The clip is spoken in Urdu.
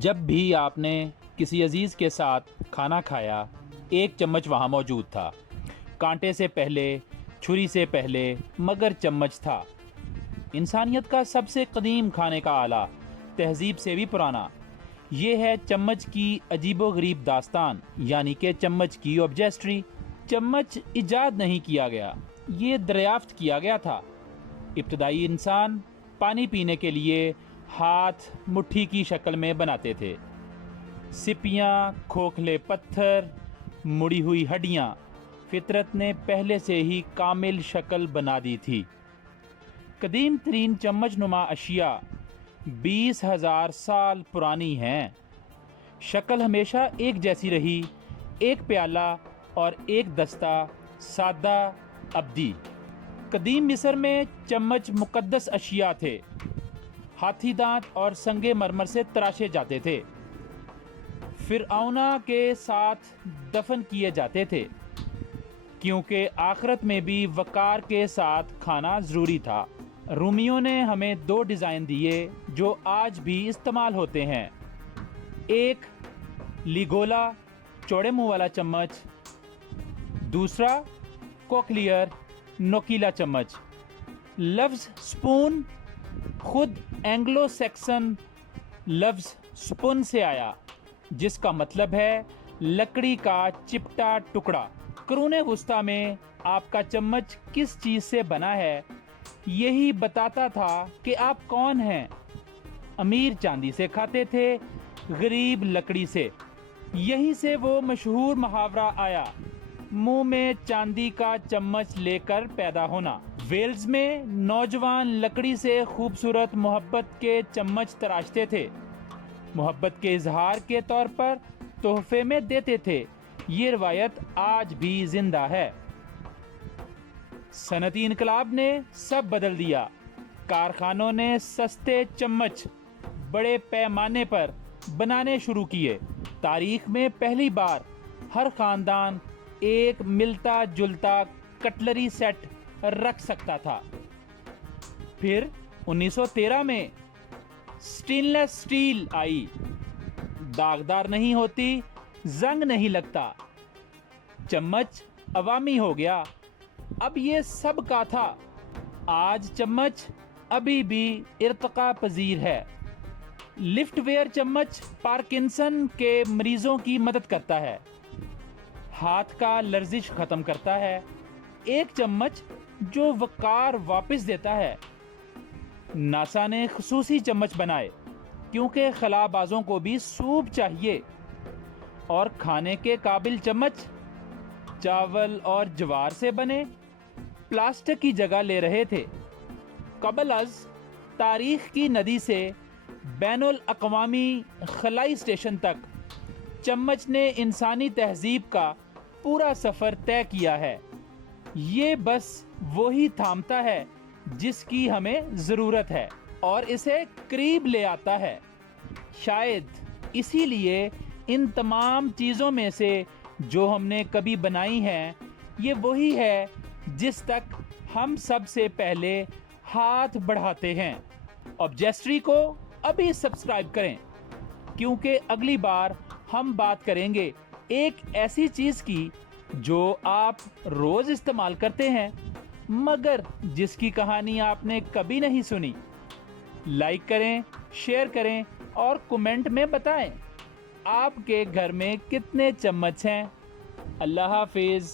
جب بھی آپ نے کسی عزیز کے ساتھ کھانا کھایا، ایک چمچ وہاں موجود تھا، کانٹے سے پہلے، چھری سے پہلے، مگر چمچ تھا۔ انسانیت کا سب سے قدیم کھانے کا آلہ، تہذیب سے بھی پرانا۔ یہ ہے چمچ کی عجیب و غریب داستان، یعنی کہ چمچ کی آبجیکٹری۔ چمچ ایجاد نہیں کیا گیا، یہ دریافت کیا گیا تھا۔ ابتدائی انسان پانی پینے کے لیے ہاتھ مٹھی کی شکل میں بناتے تھے۔ سپیاں، کھوکھلے پتھر، مڑی ہوئی ہڈیاں، فطرت نے پہلے سے ہی کامل شکل بنا دی تھی۔ قدیم ترین چمچ نما اشیاء 20,000 سال پرانی ہیں۔ شکل ہمیشہ ایک جیسی رہی، ایک پیالہ اور ایک دستہ، سادہ، ابدی۔ قدیم مصر میں چمچ مقدس اشیاء تھے، ہاتھی دانت اور سنگ مرمر سے تراشے جاتے تھے، فرعونہ کے ساتھ دفن کیے جاتے تھے، کیونکہ آخرت میں بھی وقار کے ساتھ کھانا ضروری تھا۔ رومیوں نے ہمیں 2 ڈیزائن دیے جو آج بھی استعمال ہوتے ہیں، ایک لیگولا چوڑے منہ والا چمچ، دوسرا کوکلیئر نوکیلا چمچ۔ لفظ سپون خود اینگلو سیکسن لفظ سپن سے آیا، جس کا مطلب ہے لکڑی کا چپٹا ٹکڑا۔ قرون وسطیٰ میں آپ کا چمچ کس چیز سے بنا ہے، یہی بتاتا تھا کہ آپ کون ہیں۔ امیر چاندی سے کھاتے تھے، غریب لکڑی سے۔ یہیں سے وہ مشہور محاورہ آیا، منہ میں چاندی کا چمچ لے کر پیدا ہونا۔ ویلز میں نوجوان لکڑی سے خوبصورت محبت کے چمچ تراشتے تھے، محبت کے اظہار کے طور پر تحفے میں دیتے تھے۔ یہ روایت آج بھی زندہ ہے۔ صنعتی انقلاب نے سب بدل دیا۔ کارخانوں نے سستے چمچ بڑے پیمانے پر بنانے شروع کیے۔ تاریخ میں پہلی بار ہر خاندان ایک ملتا جلتا کٹلری سیٹ رکھ سکتا تھا۔ پھر 1913 میں سٹین لیس سٹیل آئی، داغدار نہیں ہوتی، زنگ نہیں لگتا، چمچ عوامی ہو گیا۔ اب یہ سب کا تھا۔ آج چمچ ابھی بھی ارتقاء پذیر ہے۔ لفٹ ویئر چمچ پارکنسن کے مریضوں کی مدد کرتا ہے، ہاتھ کا لرزش ختم کرتا ہے۔ ایک چمچ جو وقار واپس دیتا ہے۔ ناسا نے خصوصی چمچ بنائے کیونکہ خلا بازوں کو بھی سوپ چاہیے، اور کھانے کے قابل چمچ چاول اور جوار سے بنے، پلاسٹک کی جگہ لے رہے تھے۔ قبل از تاریخ کی ندی سے بین الاقوامی خلائی اسٹیشن تک چمچ نے انسانی تہذیب کا پورا سفر طے کیا ہے۔ یہ بس وہی تھامتا ہے جس کی ہمیں ضرورت ہے اور اسے قریب لے آتا ہے۔ شاید اسی لیے ان تمام چیزوں میں سے جو ہم نے کبھی بنائی ہیں، یہ وہی ہے جس تک ہم سب سے پہلے ہاتھ بڑھاتے ہیں۔ آبجیکٹری کو ابھی سبسکرائب کریں، کیونکہ اگلی بار ہم بات کریں گے ایک ایسی چیز کی جو آپ روز استعمال کرتے ہیں، مگر جس کی کہانی آپ نے کبھی نہیں سنی۔ لائک کریں، شیئر کریں اور کمنٹ میں بتائیں آپ کے گھر میں کتنے چمچ ہیں۔ اللہ حافظ۔